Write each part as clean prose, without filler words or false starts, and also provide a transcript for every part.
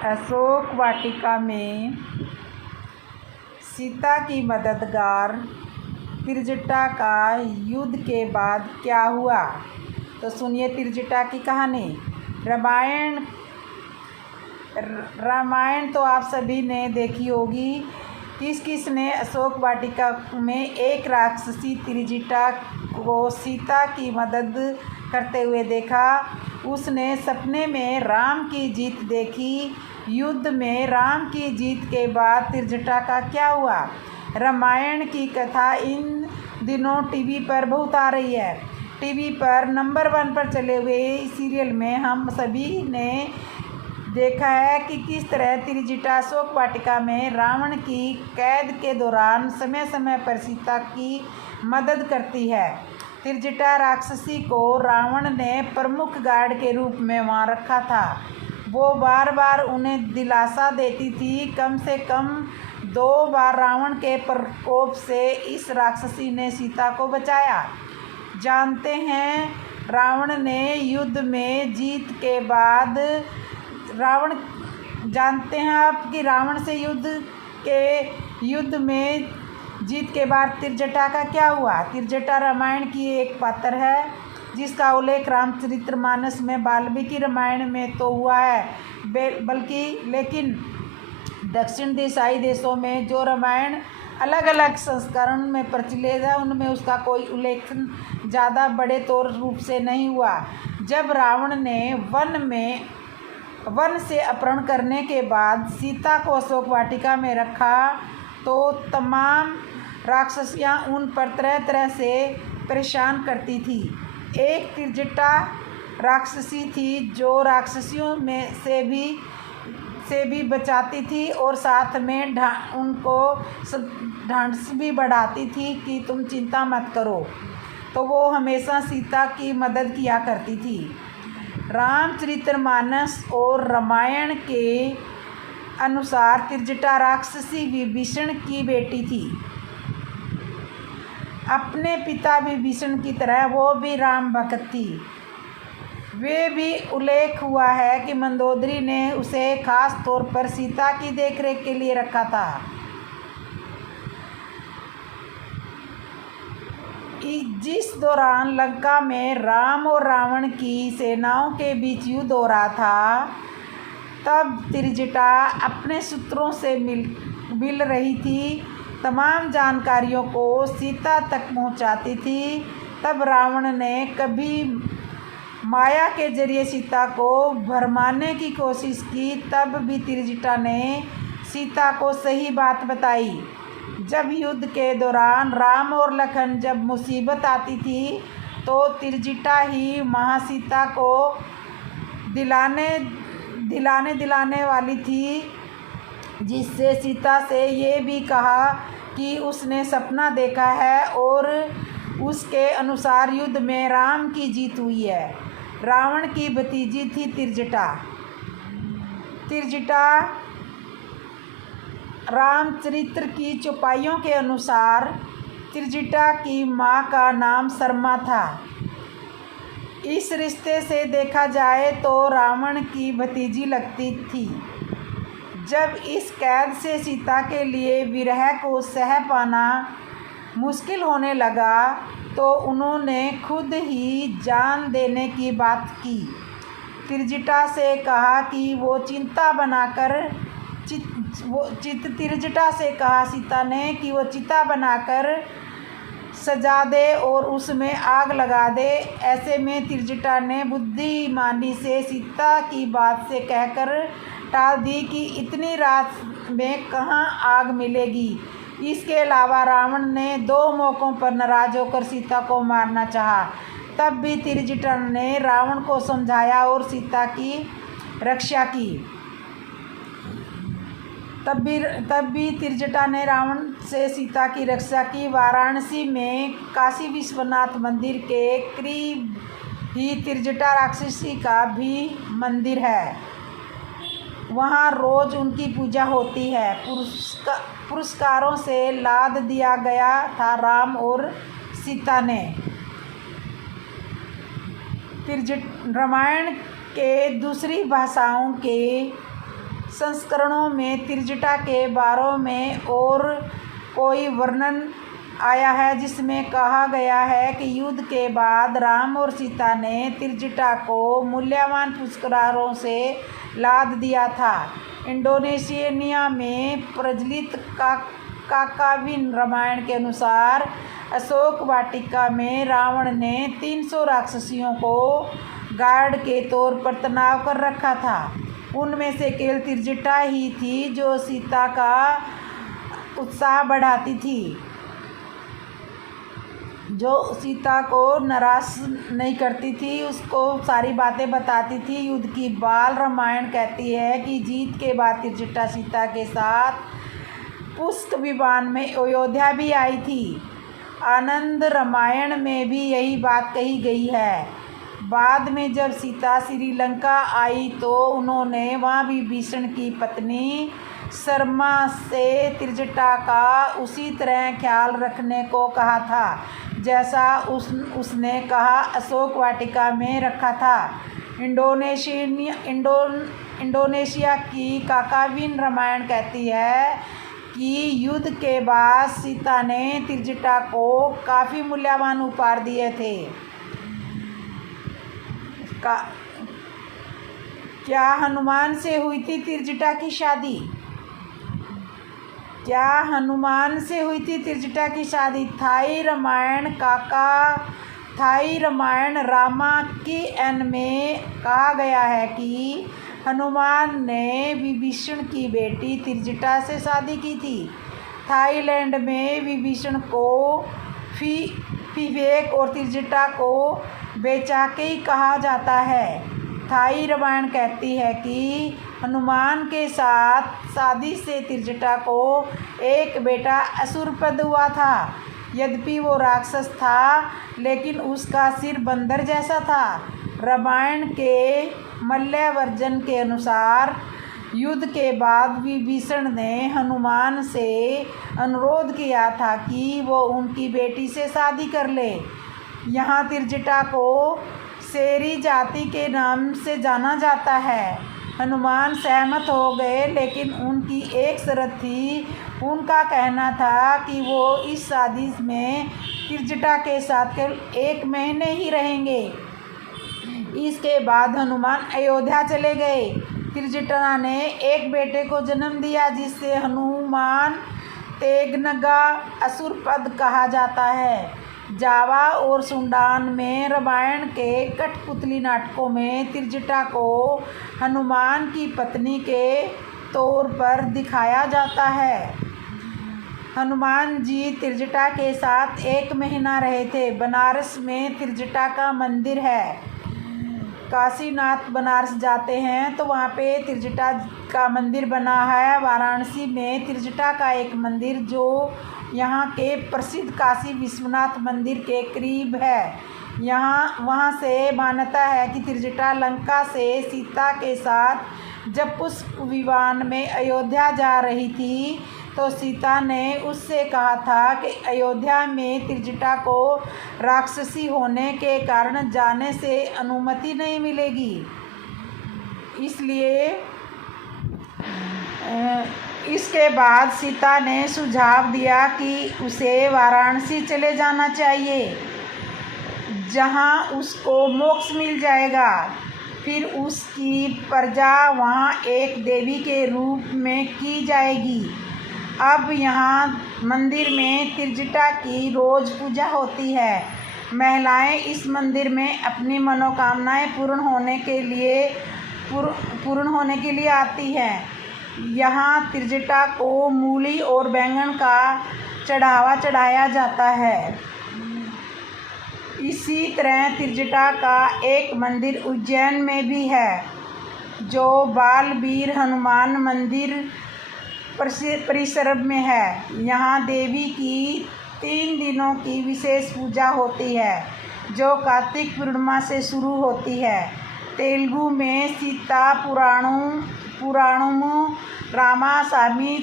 अशोक वाटिका में सीता की मददगार त्रिजटा का युद्ध के बाद क्या हुआ। तो सुनिए त्रिजटा की कहानी। रामायण तो आप सभी ने देखी होगी। किस किस ने अशोक वाटिका में एक राक्षसी त्रिजटा को सीता की मदद करते हुए देखा। उसने सपने में राम की जीत देखी। युद्ध में राम की जीत के बाद त्रिजटा का क्या हुआ। रामायण की कथा इन दिनों टीवी पर बहुत आ रही है। टीवी पर नंबर 1 पर चले हुए सीरियल में हम सभी ने देखा है कि किस तरह त्रिजटा अशोक वाटिका में रावण की कैद के दौरान समय समय पर सीता की मदद करती है। त्रिजटा राक्षसी को रावण ने प्रमुख गार्ड के रूप में वहाँ रखा था। वो बार बार उन्हें दिलासा देती थी। कम से कम 2 बार रावण के प्रकोप से इस राक्षसी ने सीता को बचाया। जानते हैं रावण ने युद्ध में जीत के बाद जानते हैं आप कि रावण से युद्ध में जीत के बाद त्रिजटा का क्या हुआ। त्रिजटा रामायण की एक पात्र है जिसका उल्लेख रामचरितमानस में वाल्मीकि रामायण में तो हुआ है लेकिन दक्षिण देशाई देशों में जो रामायण अलग अलग संस्करण में प्रचलित है उनमें उसका कोई उल्लेख ज़्यादा बड़े तौर रूप से नहीं हुआ। जब रावण ने वन से अपहरण करने के बाद सीता को अशोक वाटिका में रखा तो तमाम राक्षसियाँ उन पर तरह तरह से परेशान करती थी। एक त्रिजटा राक्षसी थी जो राक्षसियों में से भी बचाती थी और साथ में उनको ढांढस भी बढ़ाती थी कि तुम चिंता मत करो। तो वो हमेशा सीता की मदद किया करती थी। रामचरितमानस और रामायण के अनुसार त्रिजटा राक्षसी विभीषण की बेटी थी। अपने पिता विभीषण की तरह वो भी राम भक्त थी। वे भी उल्लेख हुआ है कि मंदोदरी ने उसे खास तौर पर सीता की देखरेख के लिए रखा था। जिस दौरान लंका में राम और रावण की सेनाओं के बीच युद्ध हो रहा था तब त्रिजटा अपने सूत्रों से मिल रही थी। तमाम जानकारियों को सीता तक पहुंचाती थी। तब रावण ने कभी माया के जरिए सीता को भरमाने की कोशिश की तब भी त्रिजटा ने सीता को सही बात बताई। जब युद्ध के दौरान राम और लखन जब मुसीबत आती थी तो त्रिजटा ही महासीता को दिलाने वाली थी, जिससे सीता से ये भी कहा कि उसने सपना देखा है और उसके अनुसार युद्ध में राम की जीत हुई है। रावण की भतीजी थी त्रिजटा रामचरित्र की चौपाइयों के अनुसार त्रिजटा की माँ का नाम शर्मा था। इस रिश्ते से देखा जाए तो रावण की भतीजी लगती थी। जब इस कैद से सीता के लिए विरह को सह पाना मुश्किल होने लगा तो उन्होंने खुद ही जान देने की बात की। त्रिजटा से कहा कि वो त्रिजटा से कहा सीता ने कि वो चिता बनाकर सजा दे और उसमें आग लगा दे। ऐसे में त्रिजटा ने बुद्धिमानी से सीता की बात से कहकर टाल दी कि इतनी रात में कहाँ आग मिलेगी। इसके अलावा रावण ने 2 मौक़ों पर नाराज होकर सीता को मारना चाहा। तब भी त्रिजटा ने रावण को समझाया और सीता की रक्षा की। तब भी त्रिजटा ने रावण से सीता की रक्षा की। वाराणसी में काशी विश्वनाथ मंदिर के करीब ही त्रिजटा राक्षसी का भी मंदिर है। वहाँ रोज उनकी पूजा होती है। पुरस्कारों से लाद दिया गया था राम और सीता ने। रामायण के दूसरी भाषाओं के संस्करणों में त्रिजटा के बारे में और कोई वर्णन आया है, जिसमें कहा गया है कि युद्ध के बाद राम और सीता ने त्रिजटा को मूल्यवान पुरस्कारों से लाद दिया था। इंडोनेशिया में प्रचलित काकाविन रामायण के अनुसार अशोक वाटिका में रावण ने 300 राक्षसियों को गार्ड के तौर पर तैनात कर रखा था। उनमें से केवल त्रिजटा ही थी जो सीता का उत्साह बढ़ाती थी, जो सीता को निराश नहीं करती थी, उसको सारी बातें बताती थी। युद्ध की बाल रामायण कहती है कि जीत के बाद त्रिजटा सीता के साथ पुष्प विमान में अयोध्या भी आई थी। आनंद रामायण में भी यही बात कही गई है। बाद में जब सीता श्रीलंका आई तो उन्होंने वहाँ विभीषण की पत्नी शर्मा से त्रिजटा का उसी तरह ख्याल रखने को कहा था जैसा उसने कहा अशोक वाटिका में रखा था। इंडोनेशिया की काकाविन रामायण कहती है कि युद्ध के बाद सीता ने त्रिजटा को काफ़ी मूल्यवान उपहार दिए थे। क्या हनुमान से हुई थी त्रिजटा की शादी? क्या हनुमान से हुई थी त्रिजटा की शादी? थाई रामायण रामा की एन में कहा गया है कि हनुमान ने विभीषण की बेटी त्रिजटा से शादी की थी। थाईलैंड में विभीषण को विवेक और त्रिजटा को बेचाकेई कहा जाता है। थाई रामायण कहती है कि हनुमान के साथ शादी से त्रिजटा को एक बेटा असुरपद हुआ था। यद्यपि वो राक्षस था, लेकिन उसका सिर बंदर जैसा था। रामायण के मल्लवर्जन के अनुसार युद्ध के बाद विभीषण ने हनुमान से अनुरोध किया था कि वो उनकी बेटी से शादी कर ले। यहाँ त्रिजटा को शेरी जाति के नाम से जाना जाता है। हनुमान सहमत हो गए, लेकिन उनकी एक शर्त थी। उनका कहना था कि वो इस शादी में त्रिजटा के साथ केवल 1 महीने ही रहेंगे। इसके बाद हनुमान अयोध्या चले गए। त्रिजटा ने एक बेटे को जन्म दिया जिससे हनुमान तेगनगा असुरपद कहा जाता है। जावा और सुंडान में रामायण के कठपुतली नाटकों में त्रिजटा को हनुमान की पत्नी के तौर पर दिखाया जाता है। हनुमान जी त्रिजटा के साथ 1 महीना रहे थे। बनारस में त्रिजटा का मंदिर है। काशीनाथ बनारस जाते हैं तो वहाँ पे त्रिजटा का मंदिर बना है। वाराणसी में त्रिजटा का एक मंदिर जो यहाँ के प्रसिद्ध काशी विश्वनाथ मंदिर के करीब है। वहाँ से मान्यता है कि त्रिजटा लंका से सीता के साथ जब पुष्प विमान में अयोध्या जा रही थी तो सीता ने उससे कहा था कि अयोध्या में त्रिजटा को राक्षसी होने के कारण जाने से अनुमति नहीं मिलेगी। इसलिए इसके बाद सीता ने सुझाव दिया कि उसे वाराणसी चले जाना चाहिए, जहां उसको मोक्ष मिल जाएगा। फिर उसकी प्रजा वहां एक देवी के रूप में की जाएगी। अब यहाँ मंदिर में त्रिजटा की रोज़ पूजा होती है। महिलाएं इस मंदिर में अपनी मनोकामनाएं पूर्ण होने के लिए आती हैं। यहाँ त्रिजटा को मूली और बैंगन का चढ़ावा चढ़ाया जाता है। इसी तरह त्रिजटा का एक मंदिर उज्जैन में भी है, जो बालवीर हनुमान मंदिर परिसर में है। यहाँ देवी की 3 दिनों की विशेष पूजा होती है, जो कार्तिक पूर्णिमा से शुरू होती है। तेलुगु में सीता पुराणम, रामासामी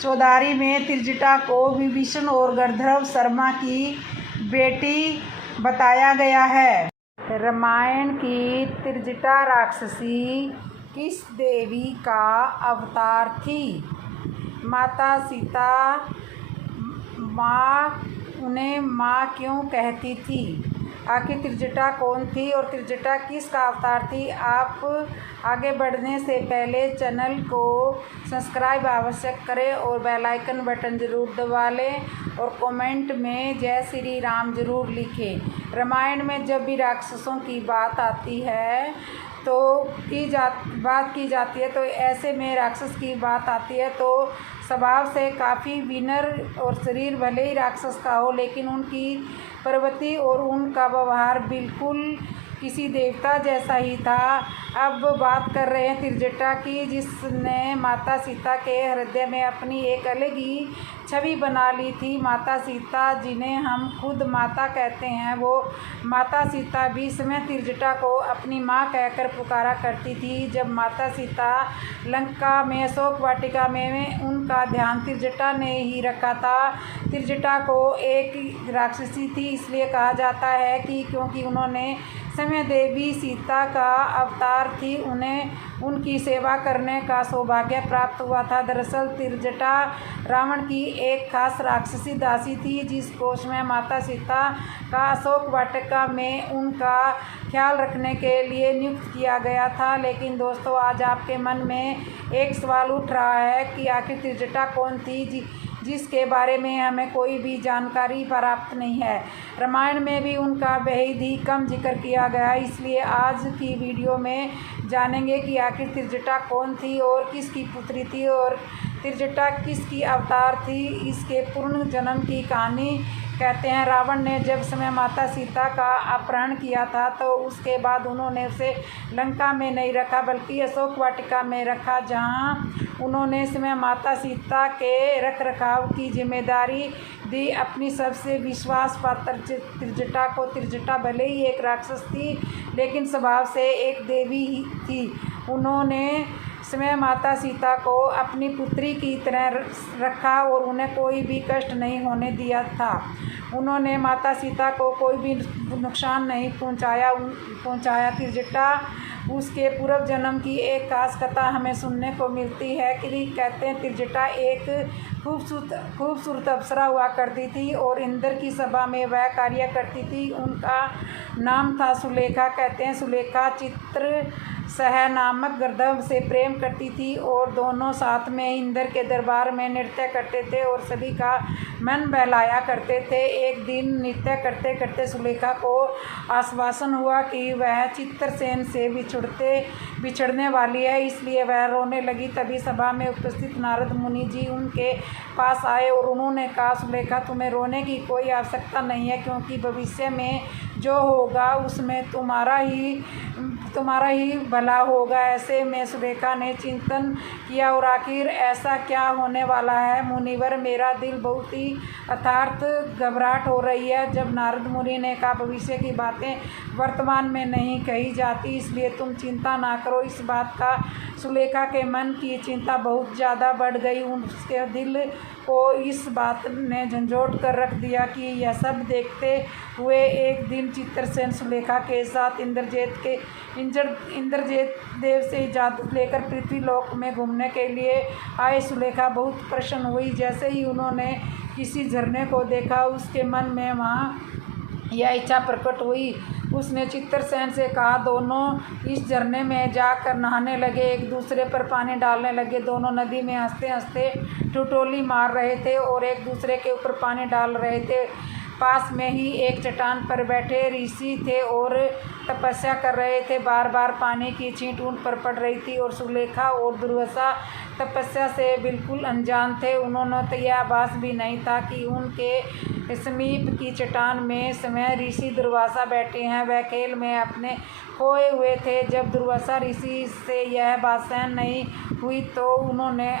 चौधारी में त्रिजटा को विभीषण और गंधर्व शर्मा की बेटी बताया गया है। रामायण की त्रिजटा राक्षसी किस देवी का अवतार थी? माता सीता। माँ उन्हें माँ क्यों कहती थी? आखिर त्रिजटा कौन थी और त्रिजटा किसका अवतार थी? आप आगे बढ़ने से पहले चैनल को सब्सक्राइब आवश्यक करें और बेल आइकन बटन ज़रूर दबा लें और कमेंट में जय श्री राम ज़रूर लिखें। रामायण में जब भी राक्षसों की बात आती है तो बात की जाती है तो ऐसे में राक्षस की बात आती है तो स्वभाव से काफ़ी विनम्र और शरीर भले ही राक्षस का हो लेकिन उनकी प्रवृत्ति और उनका व्यवहार बिल्कुल किसी देवता जैसा ही था। अब बात कर रहे हैं त्रिजटा की, जिसने माता सीता के हृदय में अपनी एक अलग ही छवि बना ली थी। माता सीता जिन्हें हम खुद माता कहते हैं, वो माता सीता भी समय त्रिजटा को अपनी माँ कहकर पुकारा करती थी। जब माता सीता लंका में अशोक वाटिका में उनका ध्यान त्रिजटा ने ही रखा था। त्रिजटा को एक राक्षसी थी इसलिए कहा जाता है कि क्योंकि उन्होंने समय देवी सीता का अवतार थी, उन्हें उनकी सेवा करने का सौभाग्य प्राप्त हुआ था। दरअसल त्रिजटा रावण की एक खास राक्षसी दासी थी जिसको समय माता सीता का अशोक वाटिका में उनका ख्याल रखने के लिए नियुक्त किया गया था। लेकिन दोस्तों, आज आपके मन में एक सवाल उठ रहा है कि आखिर त्रिजटा कौन थी जिसके बारे में हमें कोई भी जानकारी प्राप्त नहीं है। रामायण में भी उनका बेहद ही कम जिक्र किया गया है, इसलिए आज की वीडियो में जानेंगे कि आखिर त्रिजटा कौन थी और किसकी पुत्री थी और त्रिजटा किसकी अवतार थी। इसके पूर्ण जन्म की कहानी कहते हैं रावण ने जब समय माता सीता का अपहरण किया था तो उसके बाद उन्होंने उसे लंका में नहीं रखा बल्कि अशोक वाटिका में रखा, जहां उन्होंने समय माता सीता के रख रखाव की जिम्मेदारी दी अपनी सबसे विश्वास पात्र त्रिजटा को। त्रिजटा भले ही एक राक्षस थी लेकिन स्वभाव से एक देवी ही थी। उन्होंने समय माता सीता को अपनी पुत्री की तरह रखा और उन्हें कोई भी कष्ट नहीं होने दिया था। उन्होंने माता सीता को कोई भी नुकसान नहीं पहुंचाया। त्रिजटा उसके पूर्व जन्म की एक खास कथा हमें सुनने को मिलती है कि कहते हैं त्रिजटा एक खूबसूरत अप्सरा हुआ करती थी और इंद्र की सभा में वह कार्य करती थी। उनका नाम था सुलेखा। कहते हैं सुलेखा चित्रसह नामक गंधर्व से प्रेम करती थी और दोनों साथ में इंद्र के दरबार में नृत्य करते थे और सभी का मन बहलाया करते थे। एक दिन नृत्य करते करते सुलेखा को आश्वासन हुआ कि वह चित्रसेन से बिछड़ने वाली है, इसलिए वह रोने लगी। तभी सभा में उपस्थित नारद मुनि जी उनके पास आए और उन्होंने कहा, सुलेखा तुम्हें रोने की कोई आवश्यकता नहीं है क्योंकि भविष्य में जो होगा उसमें तुम्हारा ही भला होगा। ऐसे में सुलेखा ने चिंतन किया और आखिर ऐसा क्या होने वाला है मुनिवर, मेरा दिल बहुत ही अर्थात घबराहट हो रही है। जब नारद मुनि ने कहा, भविष्य की बातें वर्तमान में नहीं कही जाती, इसलिए तुम चिंता ना करो। इस बात का सुलेखा के मन की चिंता बहुत ज़्यादा बढ़ गई। उसके दिल को इस बात ने झंझोड़ कर रख दिया कि यह सब देखते हुए एक दिन चित्रसेन सुलेखा के साथ इंद्रजीत देव से इजाज़त लेकर पृथ्वीलोक में घूमने के लिए आए। सुलेखा बहुत प्रसन्न हुई। जैसे ही उन्होंने किसी झरने को देखा उसके मन में वहाँ यह इच्छा प्रकट हुई। उसने चित्रसेन से कहा, दोनों इस झरने में जाकर नहाने लगे, एक दूसरे पर पानी डालने लगे। दोनों नदी में हंसते हंसते ठिठोली मार रहे थे और एक दूसरे के ऊपर पानी डाल रहे थे। पास में ही एक चट्टान पर बैठे ऋषि थे और तपस्या कर रहे थे। बार बार पानी की छींट उन पर पड़ रही थी और सुलेखा और दुर्वासा तपस्या से बिल्कुल अनजान थे। उन्होंने तो यह आभास भी नहीं था कि उनके समीप की चट्टान में समय ऋषि दुर्वासा बैठे हैं। वह खेल में अपने खोए हुए थे। जब दुर्वासा ऋषि से यह बात सहन नहीं हुई तो उन्होंने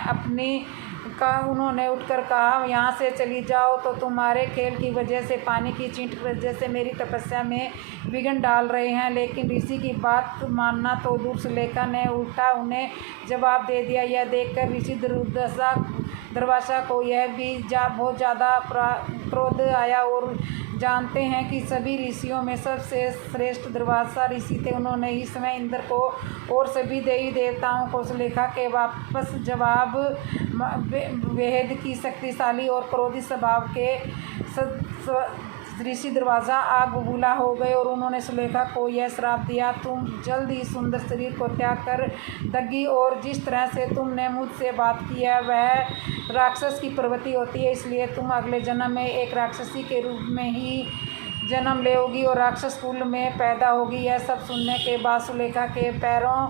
उठकर कहा, यहाँ से चली जाओ, तो तुम्हारे खेल की वजह से पानी की छींट की वजह से मेरी तपस्या में विघ्न डाल रहे हैं। लेकिन ऋषि की बात मानना तो दूर, सुलेखा ने उल्टा उन्हें जवाब दे दिया। यह देखकर ऋषि दुर्वासा को यह भी बहुत ज़्यादा क्रोध आया और जानते हैं कि सभी ऋषियों में सबसे श्रेष्ठ दुर्वासा ऋषि थे। उन्होंने इस समय इंद्र को और सभी देवी देवताओं को सुलेखा के वापस जवाब वेद की शक्तिशाली और क्रोधित स्वभाव के ऋषि दुर्वासा आग बबूला हो गए और उन्होंने सुलेखा को यह श्राप दिया, तुम जल्द ही सुंदर शरीर को त्याग कर दगी और जिस तरह से तुमने मुझसे बात की है वह राक्षस की प्रवृत्ति होती है, इसलिए तुम अगले जन्म में एक राक्षसी के रूप में ही जन्म लेओगी और राक्षस कुल में पैदा होगी। यह सब सुनने के बाद सुलेखा के पैरों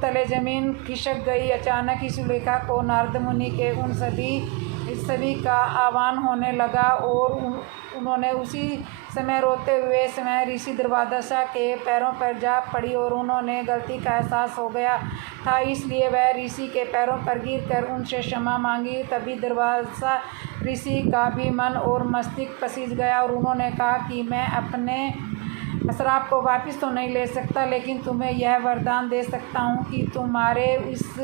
तले जमीन खिसक गई। अचानक ही सुलेखा को नारद मुनि के उन सभी का आह्वान होने लगा और उन्होंने उसी समय रोते हुए समय ऋषि दुर्वासा के पैरों पर जा पड़ी और उन्होंने गलती का एहसास हो गया था, इसलिए वह ऋषि के पैरों पर गिरकर उनसे क्षमा मांगी। तभी दुर्वासा ऋषि का भी मन और मस्तिष्क पसीज गया और उन्होंने कहा कि मैं अपने श्राप को वापस तो नहीं ले सकता, लेकिन तुम्हें यह वरदान दे सकता हूँ कि तुम्हारे इस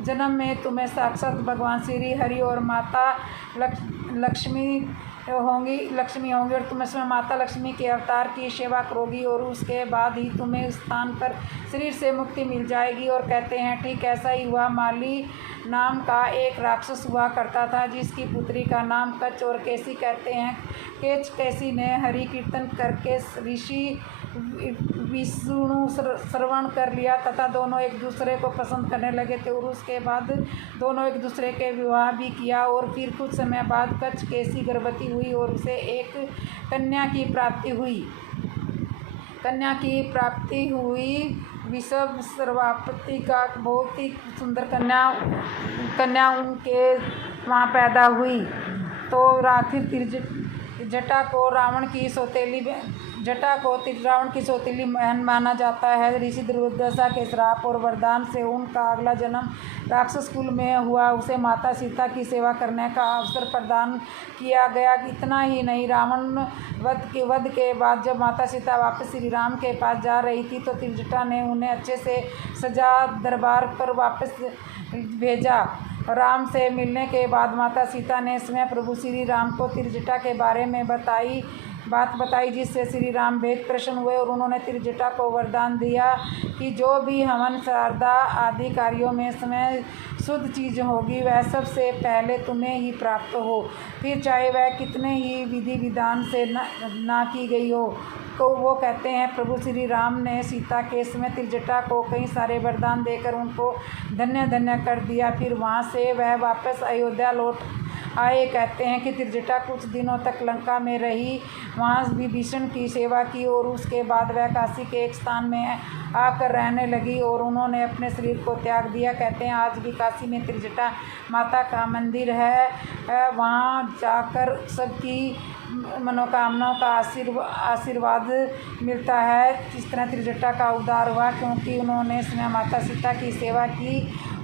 जन्म में तुम्हें साक्षात भगवान श्री हरि और माता लक्ष्मी होंगी और तुम इसमें माता लक्ष्मी के अवतार की सेवा करोगी और उसके बाद ही तुम्हें उस स्थान पर शरीर से मुक्ति मिल जाएगी। और कहते हैं ठीक ऐसा ही हुआ। माली नाम का एक राक्षस हुआ करता था जिसकी पुत्री का नाम कच और कैसी कहते हैं। कैसी ने हरि कीर्तन करके ऋषि विष्णु श्रवण कर लिया तथा दोनों एक दूसरे को पसंद करने लगे थे और उसके बाद दोनों एक दूसरे के विवाह भी किया और फिर कुछ समय बाद कच कैसी गर्भवती हुई और उसे एक कन्या की प्राप्ति हुई। विषभ सर्वापत्ति का बहुत ही सुंदर कन्या उनके वहाँ पैदा हुई। तो आखिर जटा को रावण की सौतेली बहन माना जाता है। ऋषि दुर्वासा के श्राप और वरदान से उनका अगला जन्म राक्षस कुल में हुआ। उसे माता सीता की सेवा करने का अवसर प्रदान किया गया। इतना ही नहीं, रावण वध के बाद जब माता सीता वापस श्री राम के पास जा रही थी तो त्रिजटा ने उन्हें अच्छे से सजा दरबार पर वापस भेजा। राम से मिलने के बाद माता सीता ने स्वयं प्रभु श्री राम को त्रिजटा के बारे में बात बताई, जिससे श्री राम बेहद प्रसन्न हुए और उन्होंने त्रिजटा को वरदान दिया कि जो भी हवन श्राद्ध आदि कार्यों में समय शुद्ध चीज़ होगी वह सबसे पहले तुम्हें ही प्राप्त हो, फिर चाहे वह कितने ही विधि विधान से ना की गई हो। तो वो कहते हैं प्रभु श्री राम ने सीता के समय त्रिजटा को कई सारे वरदान देकर उनको धन्य कर दिया। फिर वहाँ से वह वापस अयोध्या लौट आए। कहते हैं कि त्रिजटा कुछ दिनों तक लंका में रही, वहाँ विभीषण की सेवा की और उसके बाद वह काशी के एक स्थान में आकर रहने लगी और उन्होंने अपने शरीर को त्याग दिया। कहते हैं आज भी काशी में त्रिजटा माता का मंदिर है, वहाँ जाकर सबकी मनोकामनाओं का आशीर्वाद मिलता है। इस तरह त्रिजटा का उद्धार हुआ क्योंकि उन्होंने स्वयं माता सीता की सेवा की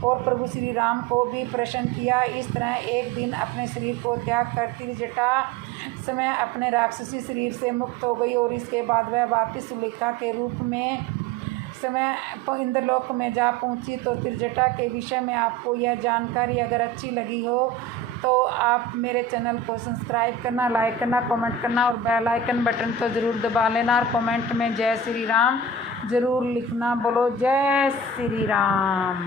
और प्रभु श्री राम को भी प्रसन्न किया। इस तरह एक दिन अपने शरीर को त्याग कर त्रिजटा समय अपने राक्षसी शरीर से मुक्त हो गई और इसके बाद वह वापस सुलेखा के रूप में समय इंद्रलोक में जा पहुंची। तो त्रिजटा के विषय में आपको यह जानकारी अगर अच्छी लगी हो तो आप मेरे चैनल को सब्सक्राइब करना, लाइक करना, कमेंट करना और बेल आइकन बटन तो ज़रूर दबा लेना और कमेंट में जय श्री राम ज़रूर लिखना। बोलो जय श्री राम।